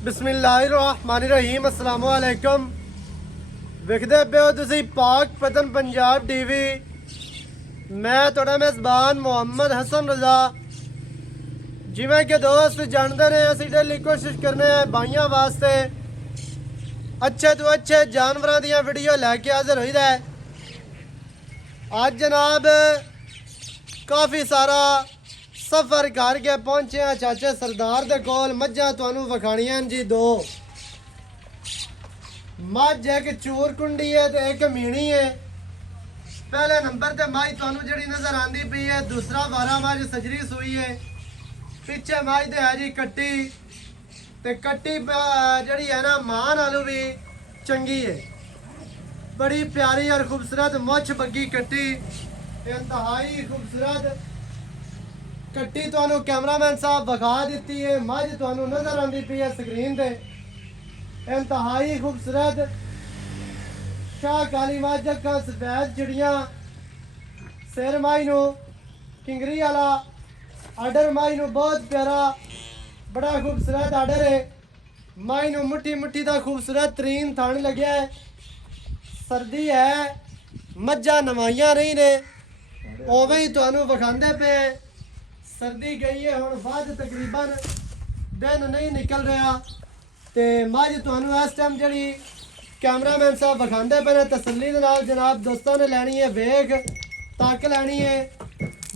बिस्मिल्लाहिर्रहमानिर्रहीम अस्सलाम वालेकुम। विखदे पे हो तुसी पाक पतन पंजाब टीवी। मैं थोड़ा मेज़बान मोहम्मद हसन रजा। जिमें कि दोस्त जानते ने असी डेली कोशिश करने हैं भाइयों वास्ते अच्छे तो अच्छे जानवरों दी वीडियो लैके हाजिर हुई है। आज जनाब काफ़ी सारा सफ़र करके पहुंचे हैं चाचे सरदार दे कोल। मझां तुहानू विखाणियां जी दो। मझ एक चूर कुंडी है तो एक मीणी है। पहले नंबर ते मझ तुहानू जिहड़ी नजर आंदी पई है दूसरा वारा मझ सजरी सूई है। पिछे मझ ते है जी कट्टी ते कट्टी जिहड़ी है ना मां नालों भी चंगी है। बड़ी प्यारी और खूबसूरत मुछ बग्गी कट्टी, इंतहाई खूबसूरत कट्टी तुहानू कैमरामैन साहब विखा दी है। मझ तुहानू नजर आती पई है स्क्रीन पे। इंतहाई खूबसूरत शाह काली मझ, अखां सफेद चिड़ियां, सिर मझ नू किंगरी वाला आर्डर मझ नू बहुत प्यारा बड़ा खूबसूरत आर्डर है। मझ नू मुट्ठी मुट्ठी का खूबसूरत तरीन थण लग्या है। सर्दी है, मझां नवाइयां नहीं ने उवें ही तुहानू विखांदे पे। सर्दी गई है हुण बाद तकरीबन दिन नहीं निकल रहा ते मझ तुहानू इस टाइम जिहड़ी कैमरामैन साहब विखांदे पे ने तसल्ली दे नाल जनाब दोस्तों ने लैनी है, वेख तक लैनी है।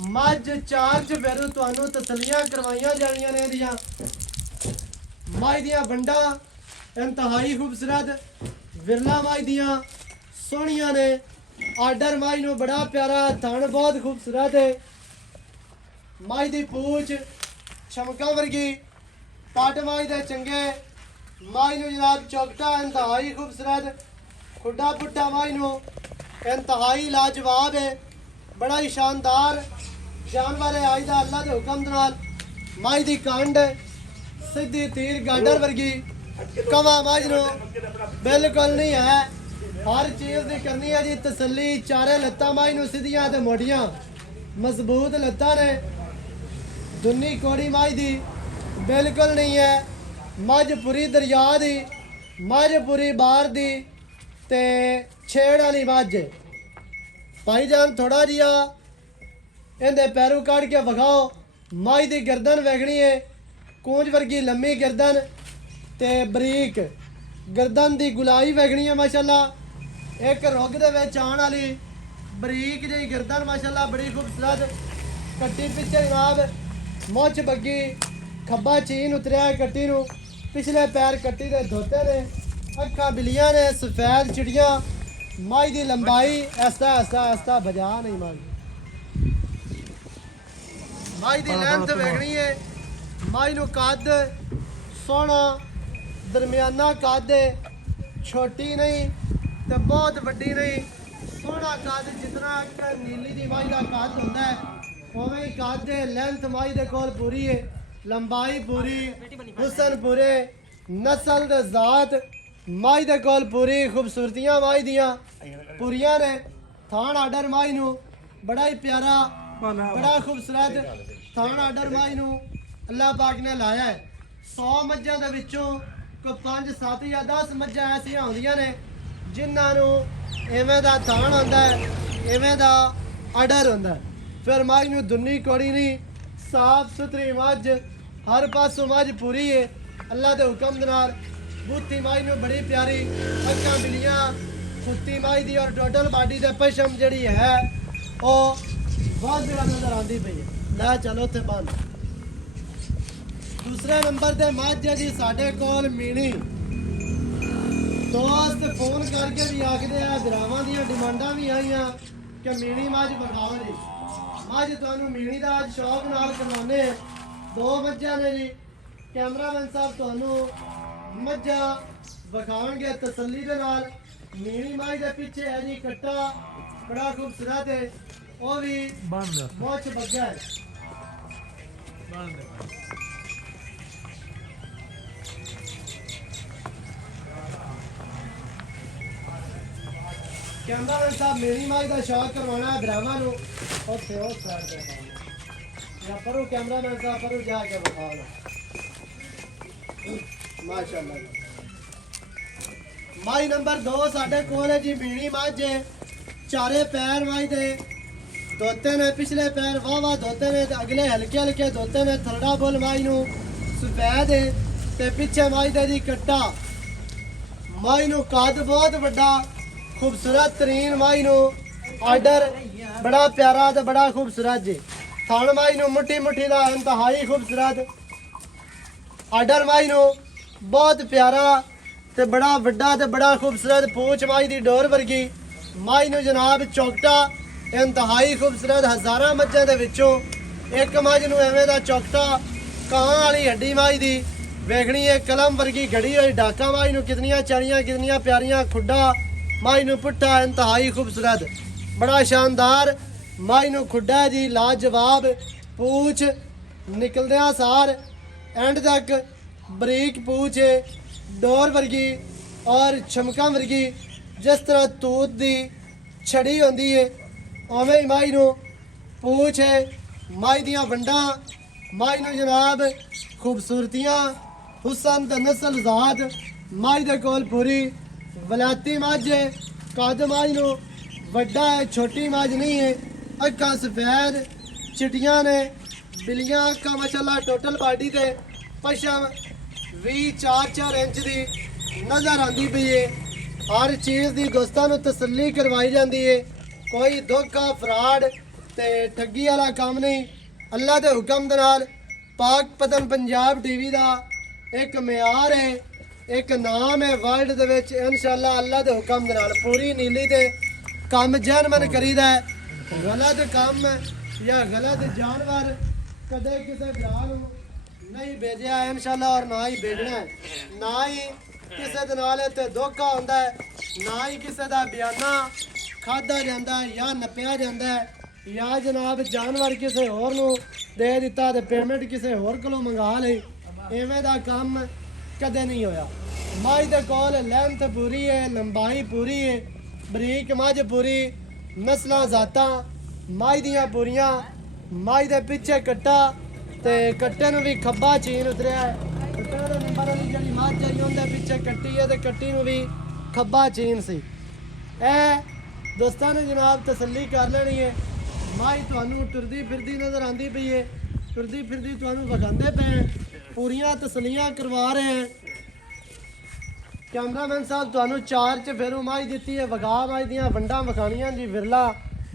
मझ चार चफेरू तुहानू तसल्लियां करवाइयां जानियां ने। इहदियां मझ दियां वंडा इंतहाई खूबसूरत विरला मझ दियां सोहणियां ने। आर्डर मझ नू बड़ा प्यारा, थण बहुत खूबसूरत है। मझ दी पूछ छमका वर्गी, पट मझ दे चंगे। मझ नू जनाब चौकटा इंतहाई खूबसूरत, खुड्डा पुट्टा मझ नू इंतहाई लाजवाब है। बड़ा ही शानदार जानवर है। अज दा अल्लाह दे हुक्म दे नाल मझ दी कंड सीधी तीर गाडर वर्गी। कवा मझ नू बिल्कुल नहीं है, हर चीज़ की करनी है जी तसल्ली। चारे लत्तां मझ नू सीधियां ते मोटियां मजबूत लत्तां ने। दुन्नी कोड़ी मझ दी बिल्कुल नहीं है। मझ पूरी दरिया दी, मझ पूरी बाहर दी ते छेड़ वाली मझ। भाईजान थोड़ा जिहा इहदे पैरों कढ़ के विखाओ। मझ दी गर्दन वेखनी है, कूंज वर्गी लम्मी गर्दन ते बरीक गर्दन दी गुलाई वेखनी है माशाल्लाह। एक रुग दे विच आण वाली बरीक जी गर्दन माशाल्लाह बड़ी खूबसूरत कट्टी। पिछे जनाब मुछ बग्गी, खब्बा चीन उतरिया है कट्टी नू। पिछले पैर कट्टी दे धोते ने, अखां बिलियां ने, सफेद चिड़ियां। मझ दी लंबाई ऐसा ऐसा ऐसा बजा नहीं मांगी। मझ दी लेंथ वेखनी है। मझ नू कद सोहना दरमियाना कद है, छोटी नहीं ते बहुत वड्डी नहीं। सोहना कद जितना नीली दी मझ का कद होंदा है उवें ही कद है। लेंथ मझ दे कोल पूरी है, लंबाई पूरी, हुसन पूरे, नस्ल दे जात मझ दे कोल पूरी। खूबसूरतियां मझ दियां पूरियां ने। थान आर्डर मझ नू बड़ा ही प्यारा, बड़ा खूबसूरत थान आर्डर मझ नू अल्लाह पाक ने लाया है। 100 मझां दे विचों कोई 5 7 या 10 मझां ऐसियां होंदियां ने जिन्हां नू इवें दा थान होंदा है, इवें दा आर्डर होंदा है। फिर मझ नू दुन्नी कोड़ी नहीं, साफ सुथरी मझ, हर पासों मझ पूरी है अल्लाह के हुक्म दे नाल। बूथी मझ नू बड़ी प्यारी, अखां बिलियां, सुत्ती मझ दी और टोटल बाडी दे पशम जिहड़ी है वो बहुत जगह नजर आती पई है। लै चलो उत्थे बंद। दूसरे नंबर ते मझ है जी साडे कोल मीणी। दोस्त फोन करके भी आखदे आ, भरावां दियां डिमांडां भी आईयां कि मीणी मझ विखाओ जी। मझ तुहानू मीणी दा अज शौक नाल करवाने। 2 मझां ने जी। कैमरामैन साहब तुहानू मझां विखाणगे तसल्ली दे नाल। मीणी मझ दे पिछे है जी कट्टा बड़ा खूबसूरत है, वो भी मुछ बग्गा है। कैमरामैन साहब मेरी मझ का शौक करवाना है भरावां नू उत्थे उस साइड ते या परो कैमरामैन साहब परो जाके विखा लो। ਮਾਸ਼ਾਅੱਲਾ ਮਾਈ ਨੰਬਰ 2 ਸਾਡੇ ਕੋਲ ਹੈ ਜੀ ਮੀਣੀ ਮੱਝ ਚਾਰੇ ਪੈਰ ਮਾਈ ਦੇ ਧੋਤੇ ਨੇ ਪਿਛਲੇ ਪੈਰ ਵਾਵਾ ਧੋਤੇ ਨੇ ਤੇ ਅਗਲੇ ਹਲਕੇ ਹਲਕੇ ਧੋਤੇ ਨੇ ਥਰੜਾ ਬੋਲ ਮਾਈ ਨੂੰ ਸਫੈਦ ਤੇ ਪਿੱਛੇ ਮਾਈ ਦੇ ਦੀ ਕੱਟਾ ਮਾਈ ਨੂੰ ਕੱਦ ਬਹੁਤ ਵੱਡਾ ਖੂਬਸੂਰਤ ਤਰੀਨ ਮਾਈ ਨੂੰ ਆਰਡਰ ਬੜਾ ਪਿਆਰਾ ਤੇ ਬੜਾ ਖੂਬਸੂਰਤ ਜੀ ਥਣ ਮਾਈ ਨੂੰ ਮੁੱਠੀ ਮੁੱਠੀ ਦਾ ਇੰਤਹਾਈ ਖੂਬਸੂਰਤ ਆਰਡਰ ਮਾਈ ਨੂੰ ਬਹੁਤ ਪਿਆਰਾ ਤੇ ਬੜਾ ਵੱਡਾ ਤੇ ਬੜਾ ਖੂਬਸੂਰਤ ਪੂਛ ਮਾਈ ਦੀ ਡੋਰ ਵਰਗੀ ਮਾਈ ਨੂੰ ਜਨਾਬ ਚੌਕਟਾ ਇੰਤਹਾਈ ਖੂਬਸੂਰਤ ਹਜ਼ਾਰਾਂ ਮੱਝਾਂ ਦੇ ਵਿੱਚੋਂ ਇੱਕ ਮੱਝ ਨੂੰ ਐਵੇਂ ਦਾ ਚੌਕਟਾ ਕਾਂ ਵਾਲੀ ਹੱਡੀ ਮਾਈ ਦੀ ਵੇਖਣੀ ਹੈ ਕਲਮ ਵਰਗੀ ਘੜੀ ਹੋਈ ਡਾਕਾ ਮਾਈ ਨੂੰ ਕਿਤਨੀਆਂ ਚਾਰੀਆਂ ਕਿਤਨੀਆਂ ਪਿਆਰੀਆਂ ਖੁੱਡਾ ਮਾਈ ਨੂੰ ਪੁੱਠਾ ਇੰਤਹਾਈ ਖੂਬਸੂਰਤ ਬੜਾ ਸ਼ਾਨਦਾਰ ਮਾਈ ਨੂੰ ਖੁੱਡਾ ਜੀ ਲਾਜਵਾਬ ਪੂਛ ਨਿਕਲਦਿਆਂ ਸਾਰ ਐਂਡ ਤੱਕ ਬਰੀਕ ਪੂਛ ਡੋਰ ਵਰਗੀ ਔਰ ਛਮਕਾਂ ਵਰਗੀ ਜਿਸ ਤਰ੍ਹਾਂ ਤੂਤ ਦੀ ਛੜੀ ਹੁੰਦੀ ਹੈ ਉਵੇਂ ਹੀ ਮਾਈ ਨੂੰ ਪੂਛ ਹੈ ਮਾਈ ਦੀਆਂ ਵੰਡਾਂ ਮਾਈ ਨੂੰ ਜਨਾਬ ਖੂਬਸੂਰਤੀਆਂ ਹੁਸਨ ਤੇ ਨਸਲ ਜ਼ਾਤ ਮਾਈ ਦੇ ਕੋਲ ਪੂਰੀ ਵਲਾਤੀ ਮੱਝ ਹੈ ਕੱਦ ਮਾਈ ਨੂੰ ਵੱਡਾ ਹੈ ਛੋਟੀ ਮੱਝ ਨਹੀਂ ਹੈ ਅੱਖਾਂ ਸਫੈਦ ਚਿੱਟੀਆਂ ਨੇ ਬਿੱਲੀਆਂ ਅੱਖਾਂ ਮਾਸ਼ਾਅੱਲਾ ਟੋਟਲ ਬਾਡੀ ਤੇ ਪਸ਼ਮ 4 ਇੰਚ ਦੀ ਨਜ਼ਰ ਆਉਂਦੀ ਪਈ ਹੈ ਹਰ ਚੀਜ਼ ਦੀ ਦੋਸਤਾਂ ਨੂੰ ਤਸੱਲੀ ਕਰਵਾਈ ਜਾਂਦੀ ਹੈ ਕੋਈ ਧੋਖਾ ਫਰਾਡ ਤੇ ਠੱਗੀ ਵਾਲਾ ਕੰਮ ਨਹੀਂ ਅੱਲਾ ਦੇ ਹੁਕਮ ਦੇ ਨਾਲ ਪਾਕ ਪਤਨ ਪੰਜਾਬ ਟੀਵੀ ਦਾ ਇੱਕ ਮਿਆਰ ਹੈ ਇੱਕ ਨਾਮ ਹੈ ਵਰਲਡ ਦੇ ਵਿੱਚ ਇਨਸ਼ਾਅੱਲਾ ਅੱਲਾ ਦੇ ਹੁਕਮ ਦੇ ਨਾਲ ਪੂਰੀ ਨੀਲੀ ਤੇ ਕੰਮ ਜਨਮਨ ਕਰੀਦਾ ਹੈ ਗਲਤ ਕੰਮ ਜਾਂ ਗਲਤ ਜਾਨਵਰ ਕਦੇ ਕਿਸੇ ਭਰਾ ਨੂੰ ਨਹੀਂ ਭੇਜਿਆ ਇਨਸ਼ਾਅੱਲਾ ਔਰ ਨਾ ਹੀ ਭੇਜਣਾ ਹੈ ਨਾ ਹੀ ਕਿਸੇ ਦੇ ਨਾਲ ਤੇ ਧੋਖਾ ਹੁੰਦਾ ਹੈ ਨਾ ਹੀ ਕਿਸੇ ਦਾ ਬਿਆਨਾ ਖਾਦਾ ਜਾਂਦਾ ਹੈ ਜਾਂ ਨੱਪਿਆ ਜਾਂਦਾ ਹੈ ਜਾਂ ਜਨਾਬ ਜਾਨਵਰ ਕਿਸੇ ਹੋਰ ਨੂੰ ਦੇ ਦਿੱਤਾ ਤੇ ਪੇਮੈਂਟ ਕਿਸੇ ਹੋਰ ਕੋਲੋਂ ਮੰਗਾ ਲਈ ਐਵੇਂ ਦਾ ਕੰਮ ਕਦੇ ਨਹੀਂ ਹੋਇਆ ਮਾਈ ਦੇ ਕੋਲ ਲੈਂਥ ਪੂਰੀ ਹੈ ਲੰਬਾਈ ਪੂਰੀ ਹੈ ਬਰੀਕ ਮੱਝ ਪੂਰੀ ਨਸਲਾਂ ਜ਼ਾਤਾਂ ਮਾਈ ਦੀਆਂ ਪੂਰੀਆਂ ਮਾਈ ਦੇ ਪਿੱਛੇ ਕੱਟਾ ਤੇ ਕੱਟੇ ਨੂੰ ਵੀ ਖੱਬਾ ਚੀਨ ਉਤਰਿਆ ਹੈ ਕੱਟੇ ਦੇ ਨੰਬਰ ਵਾਲੀ ਜਿਹੜੀ ਮੱਝ ਆਈ ਉਹਦੇ ਪਿੱਛੇ ਕੱਟੀ ਹੈ ਤੇ ਕੱਟੀ ਨੂੰ ਵੀ ਖੱਬਾ ਚੀਨ ਸੀ ਇਹ ਦੋਸਤਾਂ ਨੇ ਜਨਾਬ ਤਸੱਲੀ ਕਰ ਲੈਣੀ ਹੈ ਮਾਈ ਤੁਹਾਨੂੰ ਤੁਰਦੀ ਫਿਰਦੀ ਨਜ਼ਰ ਆਂਦੀ ਪਈ ਹੈ ਤੁਰਦੀ ਫਿਰਦੀ ਤੁਹਾਨੂੰ ਵਿਖਾਉਂਦੇ ਪਏ ਪੂਰੀਆਂ ਤਸੱਲੀਆਂ ਕਰਵਾ ਰਹੇ ਹੈ ਕੈਮਰਾਮੈਨ ਸਾਹਿਬ ਤੁਹਾਨੂੰ 4 ਚ ਫੇਰੂ ਮਾਈ ਦਿੱਤੀ ਹੈ ਵਗਾ ਮਾਈ ਦੀਆਂ ਵੰਡਾਂ ਵਿਖਾਣੀਆਂ ਜੀ ਵਿਰਲਾ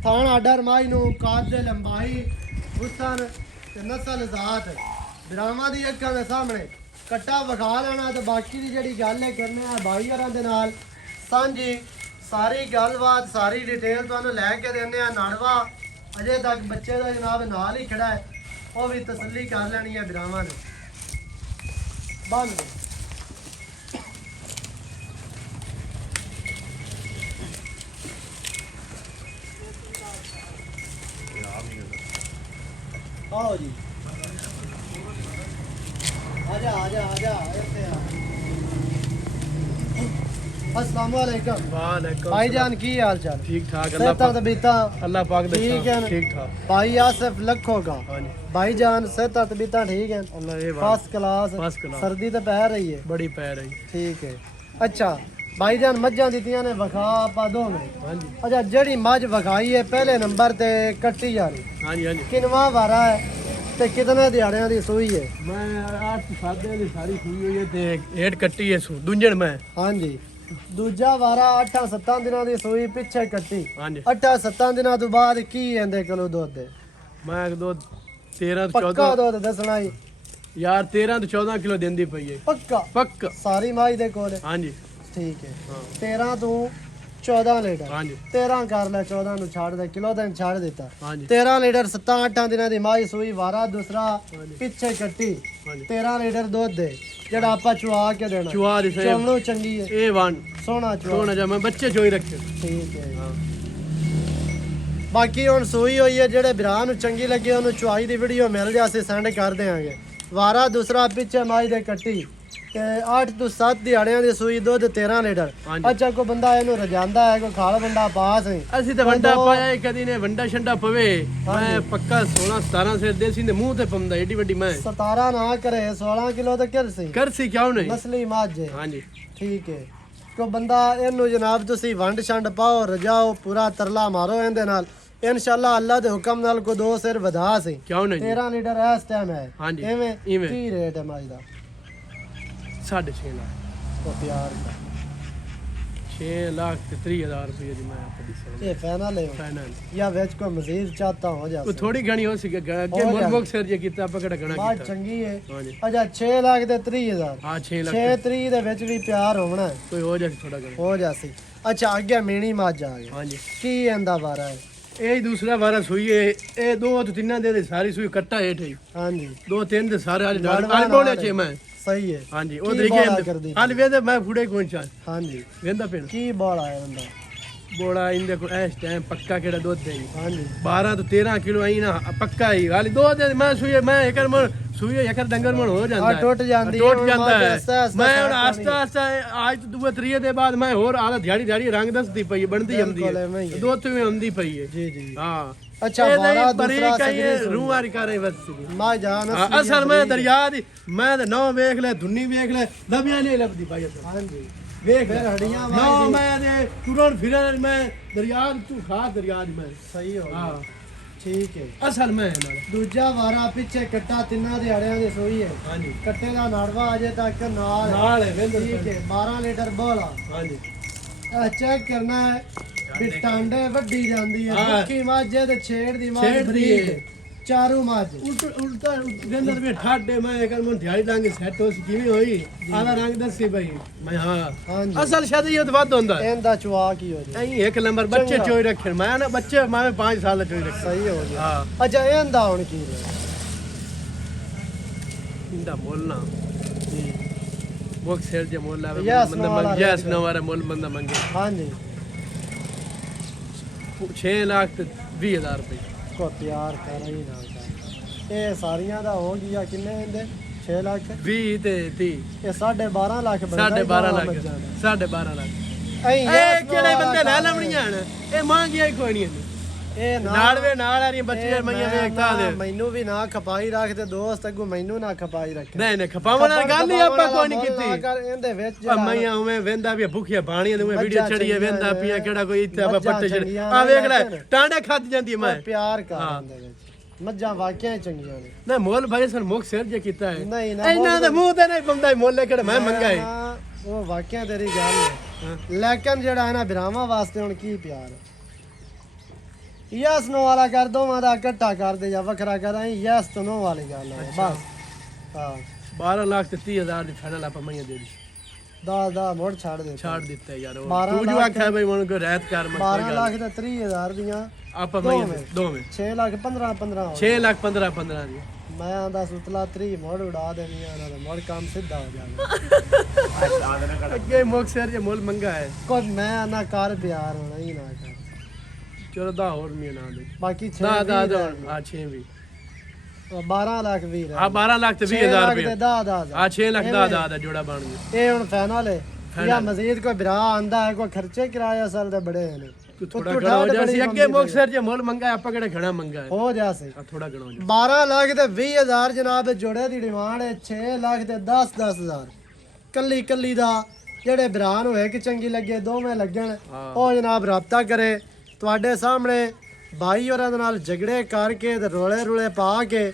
ਥਾਣ ਆਰਡਰ ਮਾਈ ਨੂੰ ਕਾਦ ਦੇ ਲੰਬਾਈ ਹੁਸਨ ਤੇ ਨਸਲ ਜ਼ਾਤ ਡਰਾਮਾ ਦੀ ਅੱਖਾਂ ਦੇ ਸਾਹਮਣੇ ਕੱਟਾ ਵਿਖਾ ਲੈਣਾ ਤੇ ਬਾਕੀ ਦੀ ਜਿਹੜੀ ਗੱਲ ਹੈ ਕਰਨੇ ਆ ਭਾਈਆਰਾਂ ਦੇ ਨਾਲ ਸਾਂਝੀ ਸਾਰੀ ਗੱਲਬਾਤ ਸਾਰੀ ਡਿਟੇਲ ਤੁਹਾਨੂੰ ਲੈ ਕੇ ਦਿੰਦੇ ਆ ਨਾੜਵਾ ਅਜੇ ਤੱਕ ਬੱਚੇ ਦਾ ਜਨਾਬ ਨਾਲ ਹੀ ਖੜਾ ਹੈ ਉਹ ਵੀ ਤਸੱਲੀ ਕਰ ਲੈਣੀ ਹੈ ਵਿਰਾਵਾਂ ਨੇ ਬੰਦ आओ जी आजा आजा आजा ऐसे आ अस्सलाम वालेकुम वालेकुम भाईजान की हाल चाल ठीक ठाक अल्लाह पाक तबीता अल्लाह पाक दे ठीक है ना? ठीक ठाक भाई आसिफ लखों का हाँ जी भाईजान सेहत तबीता ठीक है अल्लाह ये बात फर्स्ट क्लास फर्स्ट क्लास सर्दी तो पै रही है बड़ी पै रही ठीक है अच्छा भाईजान मज्जां दित्तियां ने वखा आपा दोवें हाँ जी अच्छा जेड़ी मज वखाई है पहले नंबर ते कट्टी वाली हाँ जी हाँ जी किनवा वारा है ते कितने दिहाड़ियां दी सूई है मैं 8 7 दिन दी सारी सुई हुई है ते हेड कट्टी है सु दुंजण में हाँ जी ਦੂਜਾ ਵਾਰਾ 8-7 ਦਿਨਾਂ ਦੀ ਸੂਈ ਪਿੱਛੇ ਕੱਟੀ हाँ जी 8-7 ਦਿਨਾਂ ਤੋਂ ਬਾਅਦ ਕੀ ਇਹਦੇ ਕੋਲੋਂ ਦੁੱਧ ਹੈ मैं दो 13 तो ਪੱਕਾ 14 ਦੁੱਧ ਦੱਸਣਾ ਹੀ यार 13 तो 14 किलो देंदी पई है ਪੱਕਾ पक्का ਸਾਰੀ ਮਾਈ ਦੇ ਕੋਲ ਹੈ। हाँ जी ਠੀਕ ਹੈ हाँ 13 ਤੋਂ 14 ਲੀਟਰ हाँ जी 13 ਕਰ ਲੈ 14 ਨੂੰ ਛੱਡ ਦੇ ਕਿਲੋ ਦਿਨ ਛੱਡ ਦਿੱਤਾ हाँ जी 13 ਲੀਟਰ 7-8 ਦਿਨਾਂ ਦੀ ਮਾਈ ਸੂਈ ਵਾਰਾ ਦੂਸਰਾ ਹਾਂਜੀ। ਪਿੱਛੇ ਕੱਟੀ हाँ जी 13 ਲੀਟਰ ਦੁੱਧ ਦੇ ਜਿਹੜਾ ਆਪਾਂ ਚੁਆ ਕੇ ਦੇਣਾ चुआ दी से ਚੋਣੂ ਚੰਗੀ ਹੈ ए वन ਸੋਹਣਾ ਚੁਆ सोना जा मैं बच्चे चोई रखे ਠੀਕ ਹੈ हाँ ਬਾਕੀ ਹੁਣ ਸੂਈ ਹੋਈ ਹੈ ਜਿਹੜੇ ਭਰਾ ਨੂੰ ਚੰਗੀ ਲੱਗੇ ਉਹਨੂੰ ਚੁਆਈ ਦੀ ਵੀਡੀਓ ਮਿਲ ਜਾ ਅਸੀਂ ਸੈਂਡ ਕਰ ਦੇਵਾਂਗੇ ਵਾਰਾ ਦੂਸਰਾ ਪਿੱਛੇ ਮਾਈ ਦੇ ਕੱਟੀ ਤੇ 8 ਤੋਂ 7 ਦਿਹਾੜਿਆਂ ਦੀ ਸੂਈ ਦੁੱਧ 13 ਲੀਟਰ ਹਾਂਜੀ। ਅੱਛਾ ਕੋਈ ਬੰਦਾ ਇਹਨੂੰ ਰਜਾਂਦਾ ਹੈ ਕੋਈ ਖਾਲ ਬੰਦਾ ਪਾਸ ਹੈ ਅਸੀਂ ਤਾਂ ਵੰਡਾ ਪਾਇਆ ਕਦੀ ਨੇ ਵੰਡਾ ਛੰਡਾ ਪਵੇ ਮੈਂ ਪੱਕਾ 16 17 ਸਿਰ ਦੇਸੀ ਦੇ ਮੂੰਹ ਤੇ ਪੰਦਾ ਏਡੀ ਵੱਡੀ ਮੈਂ 17 ਨਾ ਕਰੇ 16 ਕਿਲੋ ਤੇ ਕਿਰਸੀ ਕਰਸੀ ਕਿਉਂ ਨਹੀਂ ਨਸਲੀ ਮੱਝ ਹੈ ਹਾਂਜੀ ਠੀਕ ਹੈ ਕੋਈ ਬੰਦਾ ਇਹਨੂੰ ਜਨਾਬ ਤੁਸੀਂ ਵੰਡ ਛੰਡ ਪਾਓ ਰਜਾਓ ਪੂਰਾ ਤਰਲਾ ਮਾਰੋ ਇਹਦੇ ਨਾਲ ਇਨਸ਼ਾਅੱਲਾ ਅੱਲਾ ਦੇ ਹੁਕਮ ਨਾਲ ਕੋ ਦੋ ਸਿਰ ਵਧਾ ਸੀ ਕਿਉਂ ਨਹੀਂ 13 ਲੀਟਰ ਇਸ ਟਾਈਮ ਹੈ ਹਾਂਜੀ, ਐਵੇਂ ਇਵੇਂ। ਕੀ ਰੇਟ ਹੈ ਮੱਝ ਦਾ 6.5 ਲੱਖ ਉਹ ਪਿਆਰ ਦਾ 6 ਲੱਖ ਤੇ 30,000 ਰੁਪਏ ਦੀ ਮੈਂ ਆਪਣੀ ਸਰ ਇਹ ਫਾਈਨਲ ਹੈ ਫਾਈਨਲ ਜਾਂ ਵਿੱਚ ਕੋਈ ਮਜ਼ੀਦ ਚਾਹਤਾ ਹੋ ਜਾ ਉਹ ਥੋੜੀ ਘਣੀ ਹੋ ਸੀ ਅੱਗੇ ਹੋ ਮੁਰ ਜਾ। ਮੁਕ ਸਿਰ ਜੇ ਕੀਤਾ ਆਪਾਂ ਕਿਹੜਾ ਘਣਾ ਮੱਝ ਕੀਤਾ ਚੰਗੀ ਹੈ ਹਾਂਜੀ ਅੱਛਾ 6 ਲੱਖ ਤੇ 30,000 ਹਾਂ 6 ਲੱਖ 6 30 ਦੇ ਵਿੱਚ ਵੀ ਪਿਆਰ ਹੋਣਾ ਹੈ। ਕੋਈ ਹੋ ਜਾ ਥੋੜਾ ਘਣਾ ਹੋ ਜਾਸੀ ਅੱਛਾ ਅੱਗੇ ਮੀਣੀ ਮੱਝ ਆ ਗਈ ਹਾਂਜੀ ਕੀ ਇਹਦਾ ਵਾਰਾ ਹੈ ਇਹ ਹੀ ਦੂਸਰਾ ਵਾਰਾ ਸੂਈ ਹੈ ਇਹ ਦੋ ਤੋਂ ਤਿੰਨਾਂ ਦੇ ਸਾਰੀ ਸੂਈ ਕੱਟਾ ਹੇਠ ਹੀ ਹਾਂਜੀ ਦੋ ਤਿੰਨ ਦੇ ਸਾਰੇ ਹਾਲ ਲੜਵਾ ਨਾਲ ਨਾਲ ਬੋਲੇ ਹੈ। ਚੇ ਮੈਂ ਸਹੀ ਹੈ ਹਾਂਜੀ ਉਹ ਕੀ ਬੋਲਾ ਦੇਖੇ ਕਰਦੀ ਹਾਲ ਵੇਦੇ ਮੈਂ ਫੁੜੇ ਕੋਣ ਚਾ ਹਾਂਜੀ ਵੇਂਦਾ ਪਿੰਡ ਕੀ ਬੋਲ ਆਇਆ ਬੰਦਾ ਬੋੜਾ ਇੰਦੇ ਕੋ ਇਸ ਟਾਈਮ ਪੱਕਾ ਕਿਹੜਾ ਦੁੱਧ ਦੇ ਹਾਂਜੀ 12 ਤੋਂ 13 ਕਿਲੋ ਆਈ ਨਾ ਪੱਕਾ ਹੀ ਹਾਲੀ ਦੋ ਦੇ ਮੈਂ ਸੂਈ ਮੈਂ ਇੱਕ ਮਣ ਸੂਈ ਇੱਕ ਡੰਗਰ ਮਣ ਹੋ ਜਾਂਦਾ ਆ ਹੈ। ਟੁੱਟ ਜਾਂਦੀ ਹੈ, ਟੁੱਟ ਹੁਣ ਜਾਂਦਾ ਮਾਂ ਹੈ ਆਸਤਾ ਆਸਤਾ ਮੈਂ ਹੁਣ ਸਾਫ਼ ਆਸਤਾ ਆਸਤਾ ਅੱਜ ਦੂਏ ਤਰੀਏ ਦੇ ਬਾਅਦ ਮੈਂ ਹੋਰ ਆਲਾ ਦਿਹਾੜੀ ਦਿਹਾੜੀ ਰੰਗ ਦੱਸਦੀ ਪਈ ਹੈ, ਬਣਦੀ ਜਾਂਦੀ ਬਿਲਕੁਲ ਐਵੇਂ ਹੀ ਹੈ ਹੈ। ਦੋ ਤੋਂ ਆਉਂਦੀ ਪਈ ਹੈ ਜੀ ਜੀ ਹਾਂ ਅੱਛਾ ਇਹ ਵਾਰਾ ਨਹੀਂ ਦੂਸਰਾ ਬਰੀਕ ਸਗਰੀ ਹੈ ਸੁਣ। ਰੂਹ ਵਾਰੀ ਕਰ ਰਹੀ ਬਸ ਮਾਂ ਜਾਨ ਹਾਂ, ਅਸਲ ਮੈਂ ਦਰਿਆ ਦੀ ਮੈਂ ਤਾਂ ਨੌ ਵੇਖ ਲੈ ਧੁੰਨੀ ਵੇਖ ਲੈ ਦਬਿਆ ਨਹੀਂ ਲੱਭਦੀ ਭਾਈ ਅਸਲ ਹਾਂਜੀ ਵੇਖ ਫਿਰ ਹੱਡੀਆਂ ਨੌ ਵਾਲੀ ਮੈਂ ਦੇ ਤੁਰਨ ਫਿਰਨ ਮੈਂ ਦਰਿਆ ਦੀ ਤੂੰ ਖਾ ਦਰਿਆ ਦੀ ਮੈਂ ਸਹੀ ਹੋ ਹਾਂ ਗਿਆ ਠੀਕ ਹੈ ਅਸਲ ਮੈਂ ਨਾਲ ਦੂਜਾ ਵਾਰਾ ਪਿੱਛੇ ਕੱਟਾ ਤਿੰਨਾਂ ਦਿਹਾੜਿਆਂ ਦੀ ਸੋਈ ਹੈ ਹਾਂਜੀ ਕੱਟੇ ਦਾ ਨੜਵਾ ਅਜੇ ਤੱਕ ਨਾਲ ਹੈ। ਨਾਲ ਹੈ ਵੇਂਦਰ ਠੀਕ ਹੈ 12 ਲੀਟਰ ਬੋਲਾ ਹਾਂਜੀ ਇਹ ਚੈੱਕ ਕਰਨਾ ਹੈ ਵੀ ਟਾਂਡੇ ਵੱਡੀ ਜਾਂਦੀ ਹੈ ਹਾਂ। ਦੁੱਖੀ ਮਾਝੇ ਤੇ ਛੇੜ ਦੀ ਮਾਝ ਛੇੜ ਦੀ ਬਰੀਕ ਹੈ। ਹੈ। ਚਾਰੂ ਮਾਝ ਉਲਟਾ ਵੇਂਦਰ ਵੀ ਠਾਡੇ ਮੈਂ ਕਰ ਮਨ ਦਿਹਾੜੀ ਲਾਂਗੇ ਸੈੱਟ ਹੋ ਸੀ ਕਿਵੇਂ ਹੋਈ ਆਲਾ ਰੰਗ ਦੱਸੀ ਭਾਈ ਮੈਂ ਹਾਂ ਹਾਂਜੀ ਅਸਲ ਸ਼ਾਦੀ ਵੱਧ ਹੁੰਦਾ ਇਹਦਾ ਚਵਾ ਕੀ ਹੋ ਜਾਏ ਐਂ ਇੱਕ ਨੰਬਰ ਬੱਚੇ ਚੰਗਾ। ਚੋਈ ਰੱਖਣ ਮੈਂ ਨਾ ਬੱਚੇ ਮੈਂ 5 ਸਾਲ ਦਾ ਚੋਈ ਰੱਖਿਆ ਸਹੀ ਹੋ ਗਿਆ ਹਾਂ ਅੱਛਾ ਇਹਦਾ ਹੁਣ ਕੀ ਹੈ ਇੰਦਾ ਮੁੱਲ ਨਾ ਮੁੱਖ ਸਿਰ ਜੇ ਮੁੱਲ ਆਵੇ Yes, ਬੰਦਾ no ਵਾਲਾ ਮੰਗ ਯੈਸ ਰੇਟ ਨੋ ਵਾਲਾ ਮੁੱਲ ਬੰਦਾ ਮੰਗੇ ਹਾਂਜੀ 6 ਲੱਖ ਤੇ 20,000 ਰੁਪਏ ਕੋ ਪਿਆਰ ਕਰ ਹੀ ਨਾ ਕਰ ਇਹ ਸਾਰੀਆਂ ਦਾ ਹੋ ਗਿਆ ਕਿੰਨੇ ਹੁੰਦੇ 6 ਲੱਖ 20 ਤੇ 30 ਇਹ 12.5 ਲੱਖ ਬਣਦਾ 12.5 ਲੱਖ 12.5 ਲੱਖ ਐਂ ਇਹ ਕਿਹੜੇ ਬੰਦੇ ਲੈ ਲਵਣੀਆਂ ਹਨ ਇਹ ਮੰਗੀਆਂ ਹੀ ਕੋਈ ਨਹੀਂ ਇਹ ਨਾਲ ਵੇ ਨਾਲ ਆ ਰਹੀ ਬੱਚੀਆਂ ਇਹ ਮਈਆਂ ਮੈਂ ਵੇਖਤਾ ਦੇ ਮੈਨੂੰ ਵੀ ਨਾ ਖਪਾਈ ਰੱਖਦੇ ਦੋਸਤ ਅੱਗੋਂ ਮੈਨੂੰ ਨਾ ਖਪਾਈ ਰੱਖੇ ਨਹੀਂ ਨਹੀਂ ਖਪਾਵਣ ਵਾਲੀ ਗੱਲ ਹੀ ਆਪਾਂ ਕੋਈ ਨਹੀਂ ਨਾ ਕੀਤੀ ਕਰ ਇਹਦੇ ਵਿੱਚ ਮਈਆਂ ਉਵੇਂ ਵੇਂਦਾ ਵੀ ਭੁੱਖੀਆਂ ਬਾਣੀਆਂ ਦੇ ਉਵੇਂ ਮੱਝਾਂ ਵੀਡੀਓ ਚੜੀਏ ਚੰਗੀਆਂ ਵੇਂਦਾ ਨੇ, ਪੀਆ ਕਿਹੜਾ ਕੋਈ ਇੱਥੇ ਆਪਾਂ ਮੱਝਾਂ ਪੱਟੇ ਚੜ ਚੰਗੀਆਂ ਆ ਵੇਖ ਲੈ ਨੇ, ਟਾਂਡੇ ਖਾਦੀ ਜਾਂਦੀ ਹੈ ਮੈਂ ਪਿਆਰ ਕਰ ਹਾਂ। ਇਹਦੇ ਵਿੱਚ ਮੱਝਾਂ ਵਾਕਿਆ ਹੀ ਚੰਗੀਆਂ ਨੇ ਨਾ ਮੁੱਲ ਭਾਈ ਸਰ ਮੁੱਖ ਸਿਰ ਜੇ ਕੀਤਾ ਹੈ ਨਹੀਂ ਨਾ ਇਹਨਾਂ ਦੇ ਮੂੰਹ ਤੇ ਨਹੀਂ ਬੰਦਾ ਮੁੱਲ ਕਿਹੜਾ ਮੈਂ ਮੰਗਾ ਹੈ ਨਾ, ਉਹ ਵਾਕਿਆ ਤੇਰੀ ਗੱਲ ਹੈ ਲੇਕਿਨ ਜਿਹੜਾ ਹੈ ਨਾ ਬਿਰਾਵਾਂ ਵਾਸਤੇ ਹੁਣ ਕੀ ਪਿਆਰ ਹੈ ਯਸ ਨੋ ਵਾਲਾ ਕਰ ਦੋਵਾਂ ਦਾ ਇਕੱਠਾ ਕਰ ਦੇ ਜਾਂ ਵੱਖਰਾ ਕਰਾਂ ਯਸ ਤੋਂ ਨੋ ਵਾਲੀ ਗੱਲ ਹੈ ਬਸ ਹਾਂ 12 ਲੱਖ ਤੇ 30,000 ਦੀ ਫਾਈਨਲ ਆਪਾਂ ਮਈਆਂ ਦੇ ਦੀ ਦਾ ਮੋੜ ਛੱਡ ਦੇ ਛਾੜ ਦਿੱਤਾ ਯਾਰ ਉਹ 12 ਤੂੰ ਜੋ ਆਖਿਆ ਬਈ ਮਨ ਕੋ ਰਹਿਤ ਕਰ ਮਤ 12 ਲੱਖ ਤੇ 30,000 ਦੀਆਂ ਆਪਾਂ ਮਈਆਂ ਦੋਵੇਂ 6 ਲੱਖ 15 15 6 ਲੱਖ 15 ਦੀ ਮੈਂ ਆਂਦਾ ਸੁਤਲਾ 3 ਮੋੜ ਉਡਾ ਦੇਣੀ ਆ ਉਹਨਾਂ ਦਾ ਮੋੜ ਕੰਮ ਸਿੱਧਾ ਹੋ ਜਾਣਾ ਅੱਗੇ ਮੁੱਖ ਸਿਰ ਜੇ ਮੁੱਲ ਮੰਗਾ ਹੈ ਕੋਈ ਮੈਂ ਆਨਾ ਕਰ ਪਿਆਰ ਹੋਣਾ ਹੀ ਨਾ ਕਰ ਚਲੋ ਦਾ ਹੋਰ ਮੀ ਨਾ ਦੇ ਬਾਕੀ 6 ਦਾ ਆ 6 ਵੀ 12 ਲੱਖ ਵੀ ਰਹਿ ਆ 12 ਲੱਖ ਤੇ 20,000 ਰੁਪਏ ਦਾ ਆ 6 ਲੱਖ ਦਾ ਜੋੜਾ ਬਣ ਗਿਆ ਇਹ ਹੁਣ ਫਾਈਨਲ ਹੈ ਜਾਂ ਮਜ਼ੀਦ ਕੋਈ ਭਰਾ ਆਂਦਾ ਹੈ ਕੋਈ ਖਰਚੇ ਕਿਰਾਇਆ ਅਸਲ ਦੇ ਬੜੇ ਨੇ ਤੂੰ ਥੋੜਾ ਘਣਾ ਹੋ ਜਾ ਸੀ ਅੱਗੇ ਮੁੱਖ ਸਿਰ ਜੇ ਮੁੱਲ ਮੰਗਾ ਆਪਾਂ ਕਿਹੜਾ ਘਣਾ ਮੰਗਾ ਹੈ ਹੋ ਜਾਸੇ ਆ ਥੋੜਾ ਘਣਾ ਹੋ ਜਾ 12 ਲੱਖ ਤੇ 20,000 ਜਨਾਬ ਜੋੜੇ ਦੀ ਡਿਮਾਂਡ ਹੈ 6 ਲੱਖ ਤੇ 10,000 ਕੱਲੀ ਕੱਲੀ ਦਾ ਜਿਹੜੇ ਭਰਾ ਨੂੰ ਇੱਕ ਚੰਗੀ ਲੱਗੇ ਦੋਵੇਂ ਲੱਗਣ ਉਹ ਜਨਾਬ ਰਾਬਤਾ ਕਰੇ ਤੁਹਾਡੇ ਸਾਹਮਣੇ ਭਾਈ ਹੋਰਾਂ ਦੇ ਨਾਲ ਝਗੜੇ ਕਰਕੇ ਤੇ ਰੋਲੇ ਰੁਲੇ ਪਾ ਕੇ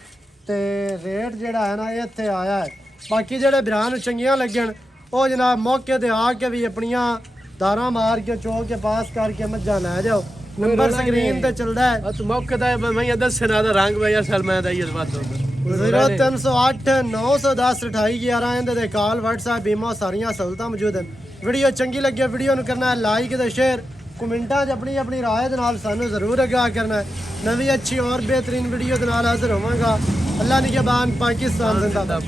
ਤੇ ਰੇਟ ਜਿਹੜਾ ਹੈ ਨਾ ਇਹ ਇੱਥੇ ਆਇਆ ਹੈ ਬਾਕੀ ਜਿਹੜੇ ਭਰਾ ਨੂੰ ਚੰਗੀਆਂ ਲੱਗਣ ਉਹ ਜਨਾਬ ਮੌਕੇ ਤੇ ਆ ਕੇ ਵੀ ਆਪਣੀਆਂ ਦਾਰਾਂ ਮਾਰ ਕੇ ਚੋਕ ਕੇ ਪਾਸ ਕਰਕੇ ਮੱਝਾਂ ਲੈ ਜਾਓ ਨੰਬਰ ਸਕਰੀਨ ਤੇ ਚੱਲਦਾ ਹੈ ਆ ਤੂੰ ਮੌਕੇ ਦਾ ਮੈਂ ਦੱਸਣਾ ਦਾ ਰੰਗ ਵੇ ਅਸਲ ਮੈਂ ਦਾ ਇਹ ਬਾਤ ਹੁੰਦਾ 0308 910 2811 ਇਹਦੇ ਤੇ ਕਾਲ WhatsApp ਬੀਮਾ ਸਾਰੀਆਂ ਸਹੂਲਤਾਂ ਮੌਜੂਦ ਹਨ ਵੀਡੀਓ ਚੰਗੀ ਲੱਗੇ ਵੀਡੀਓ ਨੂੰ ਕਰਨਾ ਹੈ ਲਾਈਕ ਤੇ ਸ਼ੇਅਰ ਕਮੈਂਟਾਂ 'ਚ ਆਪਣੀ ਆਪਣੀ ਰਾਏ ਦੇ ਨਾਲ ਸਾਨੂੰ ਜ਼ਰੂਰ ਆਗਾਹ ਕਰਨਾ ਹੈ ਨਵੀਂ ਅੱਛੀ ਔਰ ਬਿਹਤਰੀਨ ਵੀਡੀਓ ਦੇ ਨਾਲ ਹਾਜ਼ਰ ਹੋਵਾਂਗਾ ਅੱਲਾ ਨਿਗਹਿਬਾਨ ਪਾਕਿਸਤਾਨ ਜ਼ਿੰਦਾਬਾਦ